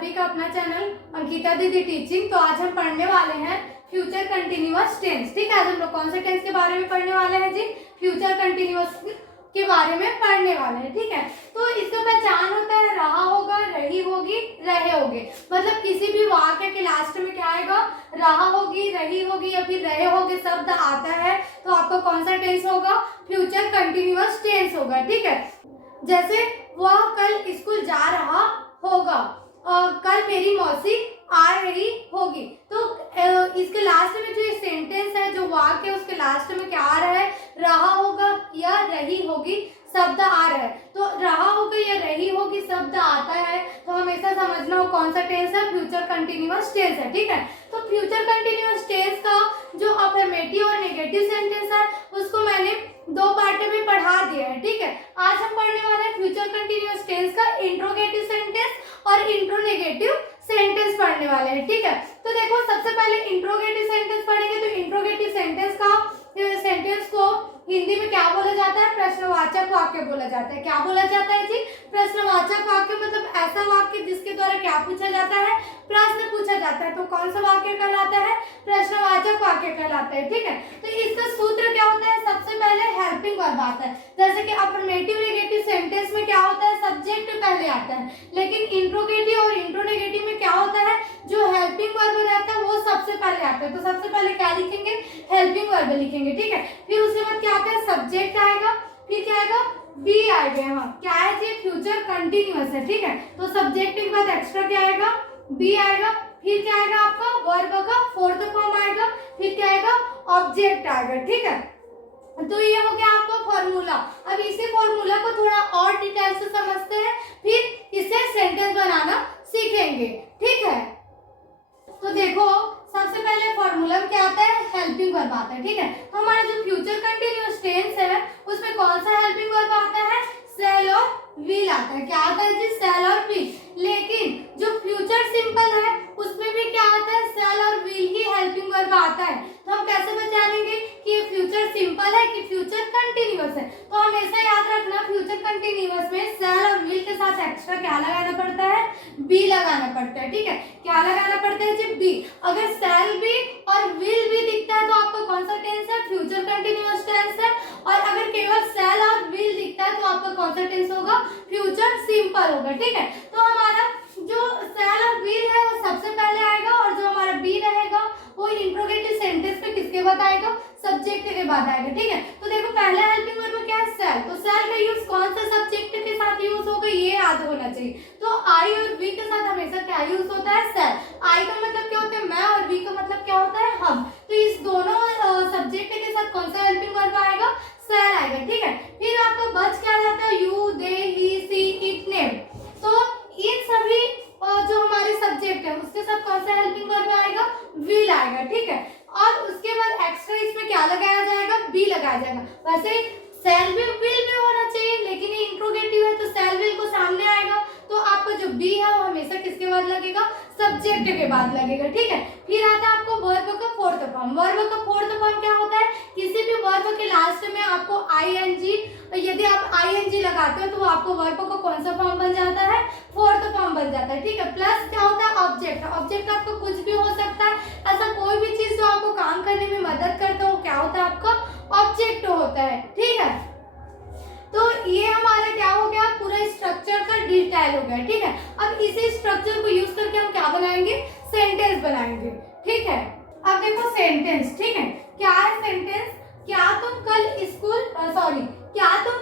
सभी का अपना चैनल अंकिता दीदी टीचिंग। तो आज हम पढ़ने वाले हैं फ्यूचर कंटिन्यूअस टेंस। ठीक है, आज हम लोग कौन से टेंस के बारे में पढ़ने वाले हैं जी? फ्यूचर कंटिन्यूअस के बारे में पढ़ने वाले हैं। ठीक है, तो इसका पहचान होता है रहा होगा, रही होगी, रहे होगे। मतलब किसी भी वाक्य के लास्ट में क्या आएगा? रहा होगी, रही होगी या फिर रहे होगे शब्द आता है तो आपका कौन सा टेंस होगा? फ्यूचर कंटिन्यूअस टेंस होगा। ठीक है, जैसे वह कल स्कूल जा रहा होगा, कल मेरी मौसी आ रही होगी। तो इसके लास्ट में जो सेंटेंस है, जो वाक्य है, उसके लास्ट में क्या आ रहा है? रहा होगा या रही होगी शब्द आ रहा है। तो रहा होगा या रही होगी शब्द आता है तो हमेशा समझना हो कौन सा टेंस है? फ्यूचर कंटिन्यूअस टेंस है। ठीक है, तो फ्यूचर कंटिन्यूअस टेंस का जो अफर्मेटिव और नेगेटिव सेंटेंस है उसको मैंने दो पार्ट में पढ़ा दिया है। ठीक है, आज हम पढ़ने वाले हैं फ्यूचर कंटिन्यूअस टेंस का इंट्रोगेटिव सेंटेंस और इंट्रोनेगेटिव सेंटेंस पढ़ने वाले हैं। ठीक है, तो देखो सबसे पहले इंट्रोगेटिव सेंटेंस पढ़ेंगे। तो इंट्रोगेटिव सेंटेंस को हिंदी में क्या बोला जाता है? प्रश्नवाचक वाक्य बोला जाता है। क्या बोला जाता है जी? प्रश्नवाचक वाक्य। मतलब ऐसा वाक्य जिसके द्वारा क्या पूछा जाता है? प्रश्न पूछा जाता है। तो कौन सा वाक्य कहलाता है? प्रश्नवाचक वाक्य कहलाता है। ठीक है, तो इसका सूत्र क्या होता है? सबसे पहले हेल्पिंग वर्ब आता है। जैसे कि अफर्मेटिव नेगेटिव सेंटेंस में क्या होता है? सब्जेक्ट पहले आता है, लेकिन इंट्रोगेटिव और इंट्रोनेगेटिव में क्या होता है? जो हेल्पिंग वर्ब रहता है वो सबसे पहले आता है। तो सबसे पहले क्या लिखेंगे? हेल्पिंग वर्ब लिखेंगे। ठीक है, फिर उसके बाद क्या आता है? सब्जेक्ट आएगा, फिर क्या आएगा? बी आएगा। यहाँ क्या है जी? फ्यूचर कंटिन्यूअस है। ठीक है, तो सब्जेक्ट के बाद एक्स्ट्रा क्या आएगा? बी आएगा। फिर क्या आएगा? आपका वर्ब का फोर्थ फॉर्म आएगा। फिर क्या आएगा? ऑब्जेक्ट आएगा। ठीक है, तो ये हो गया आपका फॉर्मूला। अब इसी फॉर्मूला को थोड़ा और डिटेल से समझते हैं, फिर इसे सेंटेंस बनाना सीखेंगे। ठीक है, तो देखो सबसे पहले फॉर्मूला में क्या आता है? हेल्पिंग वर्ब आता है। ठीक है, तो हमारा जो फ्यूचर कंटिन्यूअस टेंस है उसमें कौन सा हेल्पिंग वर्ब आता है? शैल और विल आता है। क्या आता है जी? शैल और विल। लेकिन जो फ्यूचर सिंपल है उसमें भी क्या आता है? शैल और विल ही हेल्पिंग वर्ब आता है। तो हम कैसे पहचानेंगे कि ये फ्यूचर सिंपल है कि फ्यूचर कंटिन्यूअस है? तो हमेशा याद रखना फ्यूचर कंटिन्यूअस में शैल और विल के साथ एक्स्ट्रा क्या लगाना पड़ता है? बी लगाना पड़ता है। ठीक है, क्या लगाना पड़ता है जी? बी। अगर शैल भी और विल भी दिखता है तो आपका कौन सा टेंस है? फ्यूचर कंटिन्यूअस टेंस है। और अगर केवल शैल और विल दिखता है तो आपका कौन सा टेंस होगा? फ्यूचर सिंपल होगा। ठीक है, तो हमारा जो शैल और विल है वो सबसे पहले आएगा और जो हमारा बी रहेगा वो इंट्रोगेटिव सेंटेंस पे किसके बाद आएगा? सब्जेक्ट के बाद आएगा। ठीक है, तो देखो पहला हेल्पिंग वर्ब क्या है? शैल। तो शैल का यूज कौन सा सब्जेक्ट के साथ यूज होगा ये याद होना चाहिए। तो आई और वी के साथ हमेशा क्या यूज होता है? शैल। आई का मतलब क्या होता है? मैं, और वी का मतलब क्या होता है? हम। तो इस दोनों सब्जेक्ट के साथ कौन सा हेल्पिंग वर्ब आएगा? शैल आएगा। ठीक है, फिर आपका बच क्या जाता है? You, they, he, she, it, name. तो इन सभी जो हमारे सब्जेक्ट है उसके साथ कौन सा हेल्पिंग वर्ब आएगा? विल आएगा। ठीक है, और उसके बाद एक्स्ट्रा इसमें क्या लगाया जाएगा? बी लगाया जाएगा। वैसे शैल भी विल भी होना चाहिए, लेकिन ये इंट्रोगेटिव है तो शैल विल को सामने आएगा। तो आपका जो बी है वो हमेशा किसके बाद लगेगा? सब्जेक्ट के बाद लगेगा। ठीक है, फिर आता है आपको वर्ब का फोर्थ फॉर्म। वर्ब का फोर्थ फॉर्म क्या होता है? किसी भी वर्ब के लास्ट में आपको आईएनजी, यदि आप आईएनजी लगाते हो तो आपको वर्ब का कौन सा फॉर्म बन जाता है? फोर्थ फॉर्म बन जाता है। ठीक है, प्लस क्या होता है? ऑब्जेक्ट। ऑब्जेक्ट आपको कुछ भी हो सकता है। ऐसा कोई भी चीज जो आपको काम करने में मदद करता हो क्या होता है? आपका ऑब्जेक्ट होता है। ठीक है, तो ये हमारा क्या हो गया? पूरा स्ट्रक्चर का डिटेल हो गया। ठीक है, अब इसी स्ट्रक्चर को यूज करके हम क्या बनाएंगे? सेंटेंस बनाएंगे। ठीक है, अब देखो सेंटेंस। ठीक है, क्या है सेंटेंस? क्या तुम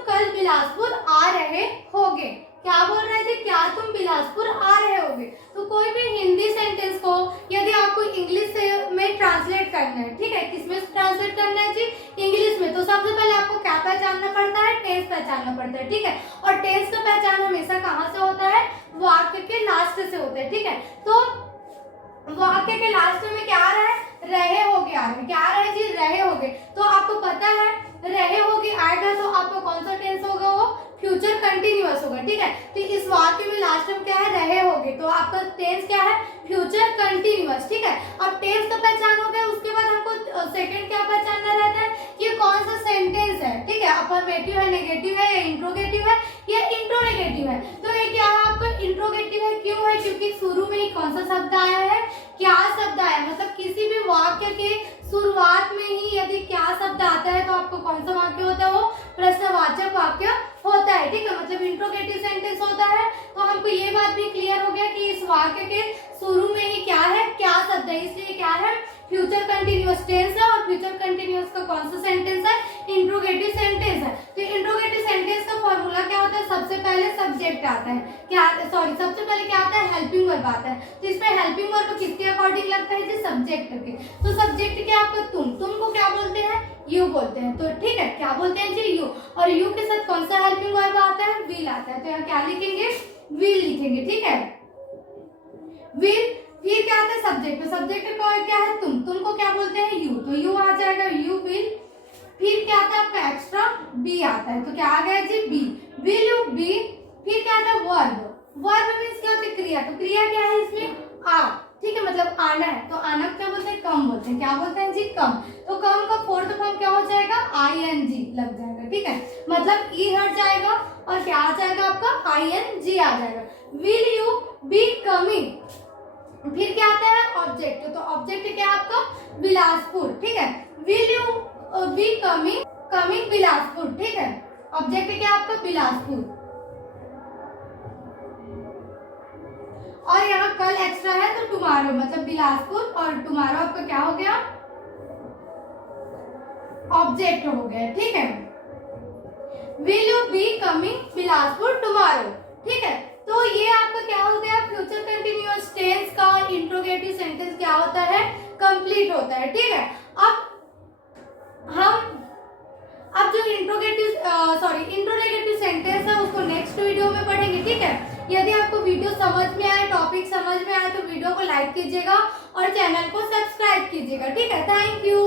कल बिलासपुर आ रहे होगे? क्या बोल रहे थे? क्या तुम बिलासपुर आ रहे होगे? तो कोई भी हिंदी सेंटेंस को यदि आपको इंग्लिश में ट्रांसलेट करना है, ठीक है, किसमें ट्रांसलेट करना है जी? इंग्लिश में। तो सबसे पहले आपको क्या पहचानना पड़ता है? टेंस पहचानना पड़ता है। ठीक है, और टेंस का पहचान हमेशा कहाँ से होता है? वाक्य के लास्ट से होता है। ठीक है, तो वाक्य के लास्ट में क्या आ रहा है? रहे होगे आ रहा है। क्या आ रहा है जी? रहे होगे। तो आपको पता है रहे होगे आएगा तो आपका कौन सा टेंस होगा? वो फ्यूचर कंटिन्यूअस होगा। ठीक है, तो इस वाक्य में लास्ट में क्या है? रहे होगे। तो आपका टेंस क्या है, फ्यूचर कंटिन्यूअस। ठीक है, अब टेंस का पहचान हो गया, उसके बाद हमको सेकंड क्या पहचानना रहता है कि कौन सा सेंटेंस है। ठीक है, अफर्मेटिव है, नेगेटिव है, या इंट्रोगेटिव है, या इंट्रोनेगेटिव है। तो ये क्या है आपका इंट्रोगेटिव है, क्यों है, क्योंकि शुरू में ही कौन सा शब्द आया है, क्या शब्द आया, मतलब किसी भी वाक्य के शुरुआत में ही यदि क्या शब्द आता है तो आपको कौन सा वाक्य होता है, वो प्रश्नवाचक वाक्य होता है। ठीक है, मतलब इंट्रोगेटिव सेंटेंस होता है। तो हमको ये बात भी क्लियर हो गया कि इस वाक्य के शुरू में ही क्या है, क्या शब्द है, इसलिए क्या है, फ्यूचर कंटिन्यूअस टेंस है। और फ्यूचर कंटिन्यूअस का कौन सा सेंटेंस है, इंट्रोगेटिव सेंटेंस है। तो इंट्रोगेटिव सेंटेंस का फॉर्मूला क्या होता है, सबसे पहले सब्जेक्ट आता है, क्या सॉरी सबसे पहले क्या आता है, हेल्पिंग वर्ब आता है। तो इसमें हेल्पिंग वर्ब किसके अकॉर्डिंग लगता है जी, सब्जेक्ट के। तो सब्जेक्ट क्या आपका तुम को क्या बोलते हैं, यू बोलते हैं। तो ठीक है, क्या बोलते हैं जी, यू। और यू के साथ कौन सा हेल्पिंग वर्ब आता है, विल आता है। तो यहाँ क्या लिखेंगे, विल लिखेंगे। ठीक है, विल। फिर क्या आता है सब्जेक्ट, तो सब्जेक्ट का क्या है, तुम को क्या बोलते हैं, यू। तो यू आ जाएगा, यू विल। फिर क्या आता है आपका एक्स्ट्रा बी आता है। तो क्या आ गया जी, बी, विल यू बी। फिर क्या आता है वर्ब। वर्ब मींस क्या होती है, क्रिया। तो क्रिया क्या है इसमें, आ। ठीक है, मतलब आना है। तो आना क्या बोलते हैं, कम बोलते हैं। क्या बोलते हैं जी, कम। तो कम का फोर्थ फॉर्म क्या हो जाएगा, आईएनजी लग जाएगा। ठीक है, मतलब ई हट जाएगा और क्या आ जाएगा आपका, आईएनजी आ जाएगा। Will you be coming. फिर क्या आता है ऑब्जेक्ट। तो ऑब्जेक्ट क्या है आपका, बिलासपुर। ठीक है, will you be coming Bilaspur. ठीक है, ऑब्जेक्ट क्या है आपका, बिलासपुर। और यहाँ कल एक्स्ट्रा है तो टुमारो, मतलब बिलासपुर और टुमारो आपका क्या हो गया, ऑब्जेक्ट हो गया। ठीक है, will you be coming Bilaspur tomorrow. ठीक है, तो ये आपका क्या हो गया, फ्यूचर कंटिन्यूअस टेंस का इंट्रोगेटिव सेंटेंस क्या होता है, कंप्लीट होता है। ठीक है, अब जो इंट्रोगेटिव सेंटेंस है उसको नेक्स्ट वीडियो में पढ़ेंगे। ठीक है, यदि आपको वीडियो समझ में आए, टॉपिक समझ में आए तो वीडियो को लाइक कीजिएगा और चैनल को सब्सक्राइब कीजिएगा। ठीक है, थैंक यू।